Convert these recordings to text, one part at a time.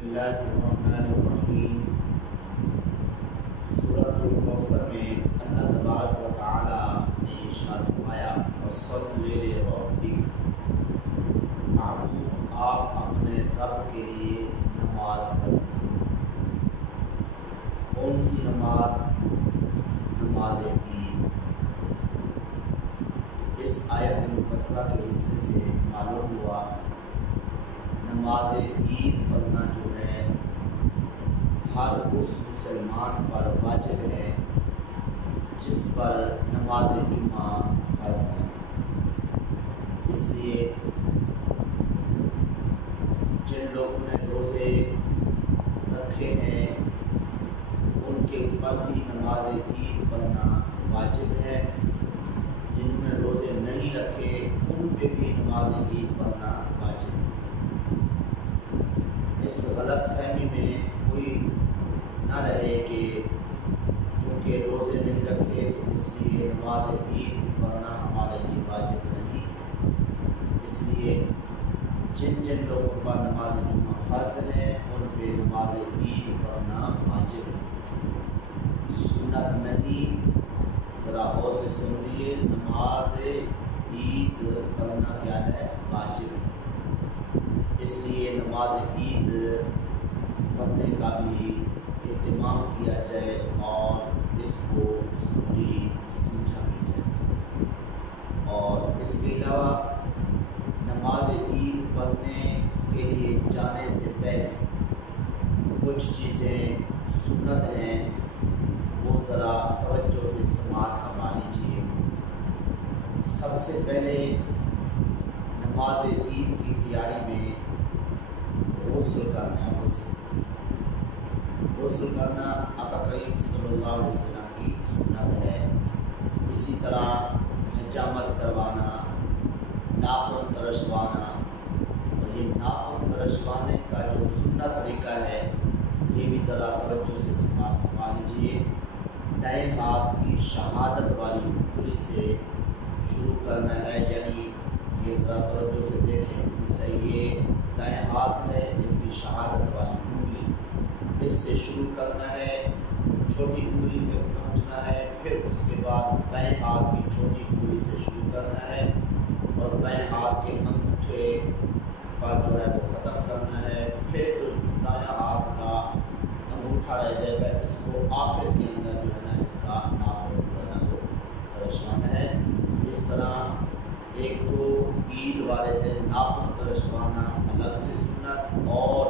बिस्मिल्लाहिर्रहमानिर्रहीम। सूरतुल कौसर में अल्लाह तबारक व तआला ने इरशाद फरमाया, फसल्लि लिरब्बिक, आप अपने रब के लिए नमाज पढ़ें। कौन सी नमाज? नमाज ईद। इस आयत मुकद्दसा के हिस्से से मालूम हुआ नमाज ईद पढ़ना जो है हर उस मुसलमान पर वाजिब है जिस पर नमाज जुमा फ़र्ज़ है। इसलिए जिन लोगों ने रोज़े रखे हैं उनके ऊपर भी नमाज ईद पढ़ना वाजिब है। जिन्होंने रोज़े नहीं रखे उन पे भी नमाज ईद पढ़ना वाजिब है। इस गलत फहमी में कोई ना रहे कि चूँकि रोज़े नहीं रखे तो इसलिए नमाज ईद पढ़ना हमारे लिए वाजिब नहीं। इसलिए जिन जिन लोगों पर नमाज जुमा फ़र्ज़ है उन पे नमाज ईद पढ़ना वाजिब है, सुन्नत नहीं। ज़रा और से सुन लिए, नमाज ईद पढ़ना क्या है? वाजिब है। इसलिए नमाज ईद पढ़ने का भी एहतमाम किया जाए और इसको ज़रूरी समझा भी जाए। और इसके अलावा नमाज ईद पढ़ने के लिए जाने से पहले कुछ चीज़ें सुन्नत हैं, वो ज़रा तवज्जो से समाअत फरमा लीजिए। सबसे पहले नमाज ईद की तैयारी में गुस्ल करना है। गुस्ल करना आका करीम सल्लल्लाहु अलैहि वसल्लम की सुन्नत है। इसी तरह हजामत करवाना, नाखून तरशवाना, और ये नाखून तरशवाने का जो सुन्नत तरीका है ये भी ज़रा तवज्जो से समाअत फरमा लीजिए। दाएं हाथ की शहादत वाली उंगली से शुरू करना है, यानी ये ज़रा तवज्जो से देखें सही। ये दाएं हाथ है, इसकी शहादत वाली उंगली, इससे शुरू करना है, छोटी उंगली पे पहुंचना है, फिर उसके बाद बाएं हाथ की छोटी उंगली से शुरू करना है और बाएं हाथ के अंगूठे पर जो है वो ख़त्म करना है। फिर जो दायां हाथ का अंगूठा रह जाएगा इसको आखिर के अंदर जो है ना इसका नाखून जो है ना वो तरशवाना है। इस तरह एक तो ईद वाले दिन नाखून तरशवाना अलग से सुन्नत, और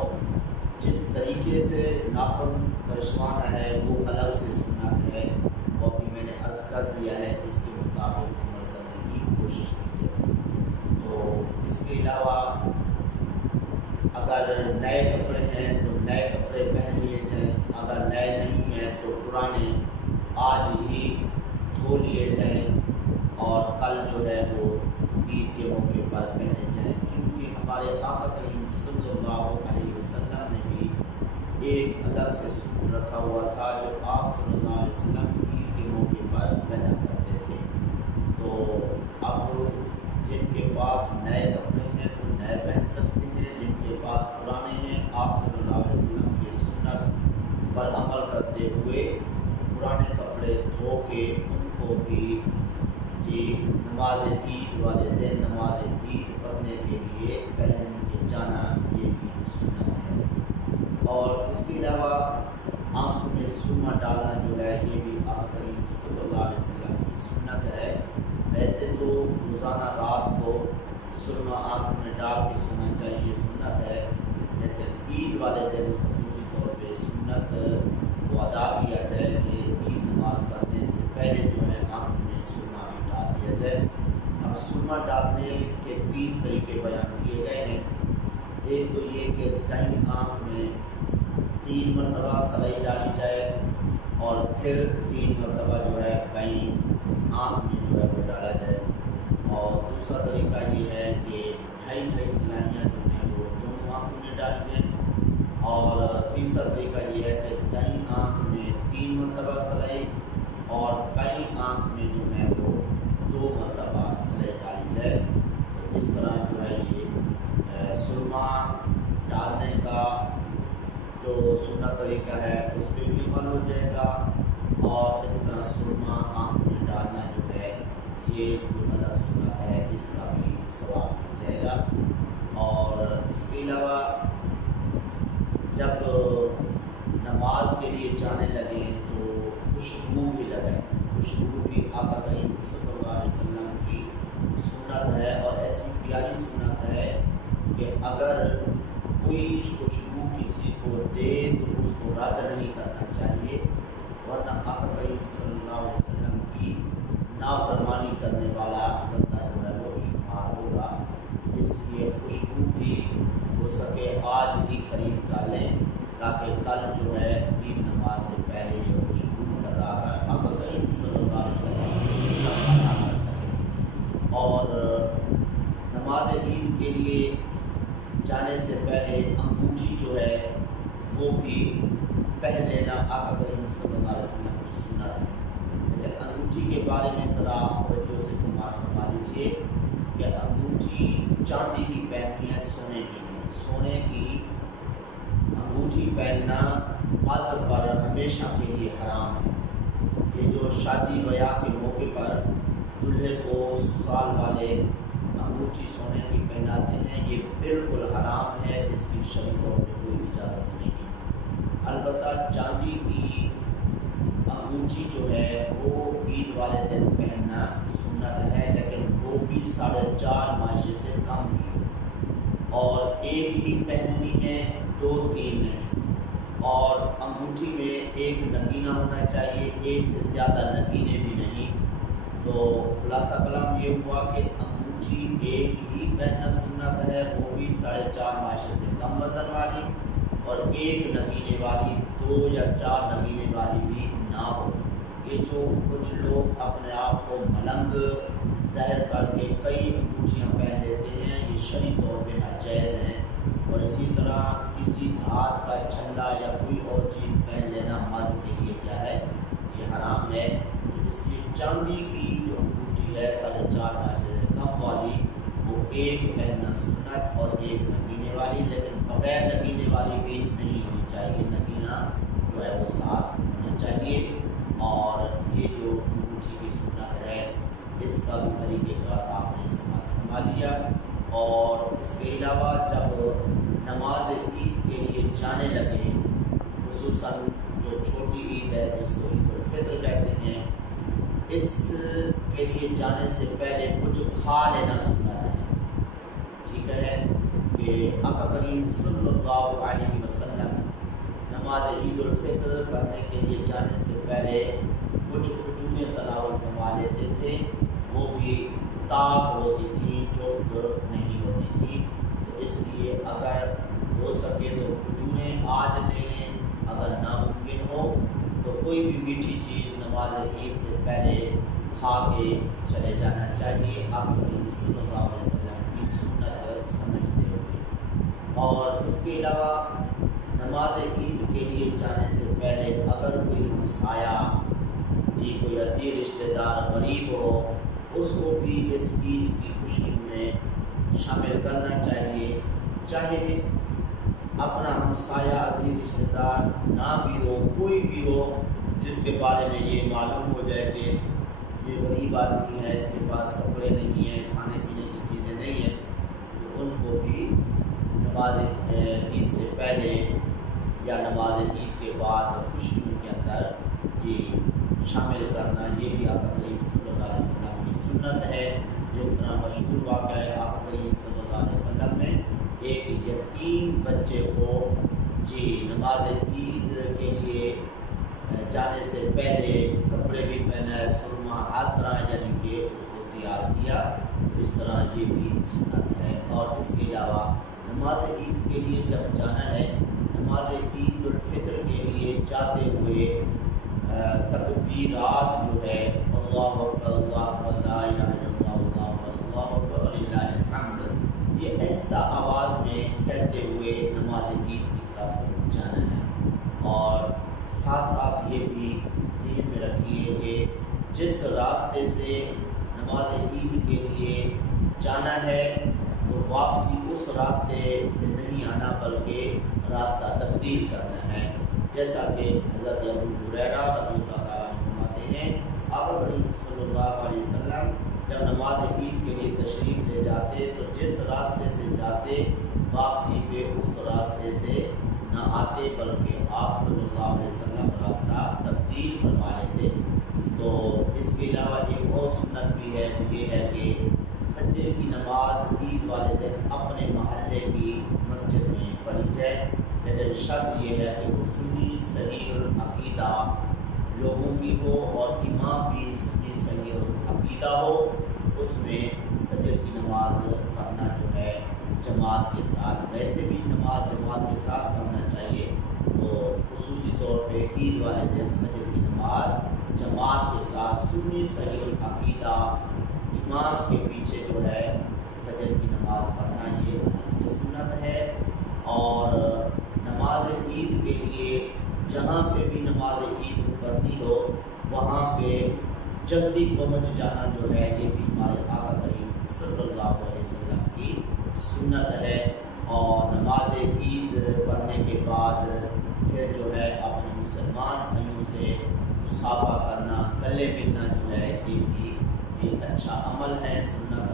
जिस तरीके से नाखून तरशवाना है वो अलग से सुन्नत है। वो भी मैंने अर्ज़ कर दिया है, इसके मुताबिक अमल करने की कोशिश कीजिए। तो इसके अलावा अगर नए कपड़े हैं तो नए कपड़े पहन लिए जाएँ, अगर नए नहीं हैं तो पुराने आज ही धो लिए जाएँ और कल जो है वो ईद के मौके पर पहने जाएँ। क्योंकि हमारे आका करीम सल्लल्लाहु अलैहि वसल्लम ने भी एक अलग से सूट रखा हुआ था जो आप सल्लल्लाहु अलैहि वसल्लम ईद के मौके पर पहना करते थे। तो अब जिनके पास नए कपड़े हैं वो नए पहन सकते हैं, जिनके पास पुराने हैं आप सल्लल्लाहु अलैहि वसल्लम की सुन्नत पर अमल करते हुए पुराने कपड़े धो के उनको भी जी नमाज ईद वाले दिन नमाज ईद पढ़ने के लिए पहन के जाना ये भी सुन्नत है। और इसके अलावा आँखों में सुरमा डालना जो है ये भी आका करीम सल्लल्लाहु अलैहि वसल्लम की सुन्नत है। वैसे तो रोज़ाना रात को सुरमा आँखों में डाल के सोना चाहिए, सुन्नत है, लेकिन ईद वाले दिन ख़ुसूसी तौर पे सुन्नत को अदा किया जाए कि ईद नमाज पढ़ने से पहले जो है आँखों में सुरमा भी डाल दिया जाए। अब सुरमा डालने के 3 तरीके बयान किए गए हैं। एक तो ये कि दाईं आँख में 3 मरतबा सलाई डाली जाए और फिर 3 मरतबा जो है बाईं आँख में जो है वो डाला जाए। और दूसरा तरीका ये है कि 2.5 सलाइयाँ जो हैं वो दोनों आँखों में डाली जाएँ। और तीसरा तरीका ये है कि दाईं आँख में 3 मरतबा सलाई और बाईं आँख में जो है वो 2 मरतबा सलाई डाली जाए। तो इस तरह जो है ये सुरमा डालने का जो सुन्नत तरीका है उस पर भी अमल हो जाएगा। और इस तरह सुरमा आँख में डालना जो है ये जो अलग सुन्नत है इसका भी सवाब मिल जाएगा। और इसके अलावा जब नमाज के लिए जाने लगे तो खुशबू भी लगाएं। खुशबू भी आका करीम सल्लल्लाहु अलैहि वसल्लम की सुन्नत है और ऐसी प्यारी सुन्नत है कि अगर कोई खुशबू किसी को दे तो उसको रद्द नहीं करना चाहिए, वरना आका करीम सल्लल्लाहु अलैहि वसल्लम की नाफरमानी करने वाला बंदा जो है वो शुमार होगा। इसलिए खुशबू भी हो सके आज ही खरीद कर लें ताकि कल जो है ईद नमाज से पहले ये खुशबू लगाकर आका करीम सल्लल्लाहु अलैहि वसल्लम की सुन्नत अदा कर सकें। और नमाज ईद के लिए जाने से पहले अंगूठी जो है वो भी पहन लेना आका करीम सल्लल्लाहु अलैहि वसल्लम की सुन्नत है। लेकिन अंगूठी के बारे में ज़रा तवज्जो से समाअत फरमा लीजिए कि अंगूठी चांदी की पहननी है, सोने की नहीं। सोने की अंगूठी पहनना मर्द पर हमेशा के लिए हराम है। ये जो शादी ब्याह के मौके पर दूल्हे को ससुराल वाले अंगूठी सोने की पहनाते हैं, ये बिल्कुल हराम है, इसकी शरीय तौर पर कोई इजाज़त नहीं है। अलबत्ता चांदी की अंगूठी जो है वो ईद वाले दिन पहनना सुन्नत है, लेकिन वो भी 4.5 माशे से कम की, और एक ही पहननी है, 2-3 नहीं। और अंगूठी में एक नगीना होना चाहिए, एक से ज़्यादा नगीने भी नहीं। तो खुलासा कलाम ये हुआ कि अंगूठी एक ही पहनना सुन्नत है, वो भी 4.5 माशे से कम वज़न वाली, और एक नगीने वाली, 2 या 4 नगीने वाली भी ना हो। ये जो कुछ लोग अपने आप को मलंग ज़ाहिर करके कई अंगूठियाँ पहन लेते हैं, ये शरई तौर पे नाजायज़ हैं। और इसी तरह किसी धात का छल्ला या कोई और चीज़ पहन लेना मर्द के लिए क्या है, ये हराम है। तो इसलिए चांदी की जो अंगूठी है 4.5 माशे से कम वाली, वो एक पहनना सुन्नत और एक नगीने वाली, लेकिन बगैर नगीने वाली भी नहीं होनी चाहिए, नगीना जो है वो साथ होना चाहिए। और ये जो अंगूठी की सुन्नत है इसका भी तरीक़ेकार आपने इस्तेमाल फरमा लिया। और इसके अलावा जब नमाज ईद के लिए जाने लगे, खुसूसन जो छोटी ईद है जिसको ईद उल फित्र कहते हैं, इसके लिए जाने से पहले कुछ खा लेना सुन्नत है। ठीक है कि आका करीम सल्लल्लाहु अलैहि वसल्लम नमाज ईद उल फित्र पढ़ने के लिए जाने से पहले कुछ खजूरें तनावल फरमा लेते थे, वो भी ताक होती थी, जुफ्त नहीं होती थी। तो इसलिए अगर हो सके तो खजूरें आज ले लें, अगर नामुमकिन हो तो कोई भी मीठी चीज़ नमाज ईद से पहले खा के चले जाना चाहिए, आका करीम सल्लल्लाहु अलैहि वसल्लम की सुन्नत समझते हुए। और इसके अलावा नमाज ईद के लिए जाने से पहले अगर कोई हमसाया जी कोई अज़ीज़ रिश्तेदार गरीब हो, उसको भी इस ईद की खुशी में शामिल करना चाहिए। चाहे अपना हमसाया अज़ीज़ रिश्तेदार ना भी हो, कोई भी हो जिसके बारे में ये मालूम हो जाए कि ये गरीब आदमी है, इसके पास कपड़े नहीं हैं, खाने पीने की चीज़ें नहीं हैं, तो उनको भी नमाज ईद से पहले या नमाज ईद के बाद खुशियों के अंदर ये शामिल करना, ये भी आका करीम सल्लल्लाहु अलैहि वसल्लम की सुन्नत है। जिस तरह मशहूर वाक़या है, आका करीम सल्लल्लाहु अलैहि वसल्लम ने एक यतीम बच्चे को जी नमाज ईद के लिए जाने से पहले कपड़े भी पहनाए, सुरमा हर तरह यानी कि उसको तैयार किया। इस तरह ये भी सुन्नत है। और इसके अलावा नमाज ईद के लिए जब जाना है, नमाज ईद उल फित्र के लिए जाते हुए तकबीरात जो है अल्लाहु अकबर अल्लाहु अकबर ला इलाहा इल्लल्लाह अल्लाहु अकबर वलिल्लाहिल हम्द, ये ऐसा आवाज़ में कहते हुए नमाज ईद की तरफ जाना है। और साथ साथ ये भी ज़हन में रखिए कि जिस रास्ते से नमाज ईद के लिए जाना है वो वापसी उस रास्ते سے نہیں آنا بلکہ راستہ تبدیل کرنا ہے، جیسا کہ حضرت ابو ہریرہ رضی اللہ تعالیٰ عنہ فرماتے ہیں آقا کریم صلی اللہ علیہ وسلم جب نماز عید کے لیے تشریف لے جاتے تو جس راستے سے جاتے واپسی پہ اس راستے سے نہ آتے بلکہ آپ صلی اللہ علیہ وسلم راستہ تبدیل فرما لیتے۔ تو اس کے علاوہ ایک اور سنت بھی ہے، وہ یہ ہے کہ فجر کی نماز عید والے دن اپنے محلے کی مسجد میں پڑھی جائے، لیکن شرط یہ ہے کہ وہ سنی صحیح العقیدہ لوگوں کی ہو اور امام بھی سنی صحیح العقیدہ ہو۔ اس میں فجر کی نماز پڑھنا جو ہے جماعت کے ساتھ، ویسے بھی نماز جماعت کے ساتھ پڑھنا چاہیے، تو خصوصی طور پہ عید والے دن فجر کی نماز جماعت کے ساتھ سنی صحیح العقیدہ امام کے پیچھے جو ہے فجر کی نماز پڑھنا یہ الگ سے سنت ہے۔ اور نماز عید کے لیے جہاں پہ بھی نماز عید پڑھنی ہو وہاں پہ جلدی پہنچ جانا جو ہے یہ بھی ہمارے آقا کریم صلی اللہ علیہ وسلم کی سنت ہے۔ اور نماز عید پڑھنے کے بعد پھر جو ہے اپنے مسلمان بھائیوں سے مصافحہ کرنا، گلے ملنا جو ہے یہ بھی ایک اچھا عمل ہے، سنت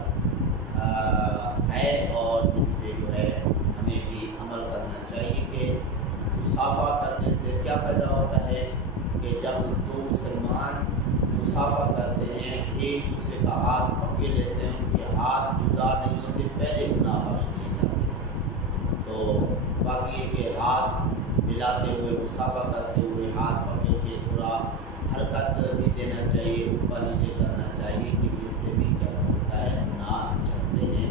ہے، اور اس پہ جو ہے ہمیں بھی عمل کرنا چاہیے کہ مصافحہ کرنے سے کیا فائدہ ہوتا ہے کہ جب دو مسلمان مصافحہ کرتے ہیں ایک دوسرے کا ہاتھ پکڑ لیتے ہیں، ان کے ہاتھ جدا نہیں ہوتے، پہلے گناہ بخش دیے جاتے ہیں۔ تو باقی یہ کہ ہاتھ ملاتے ہوئے مصافحہ کرتے ہوئے ہاتھ پکڑ کے تھوڑا حرکت بھی دینا چاہیے، اوپر نیچے کرنا چاہیے کہ اس سے بھی کیا ہوتا ہے گناہ چلتے ہیں۔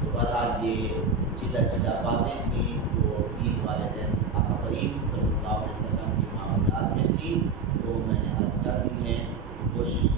تو بہرحال یہ جدہ باتیں تھیں جو عید والے دن آقا کریم صلی اللہ علیہ وسلم کی معمولات میں تھیں، تو میں نے عرض کر دی ہیں۔ کوشش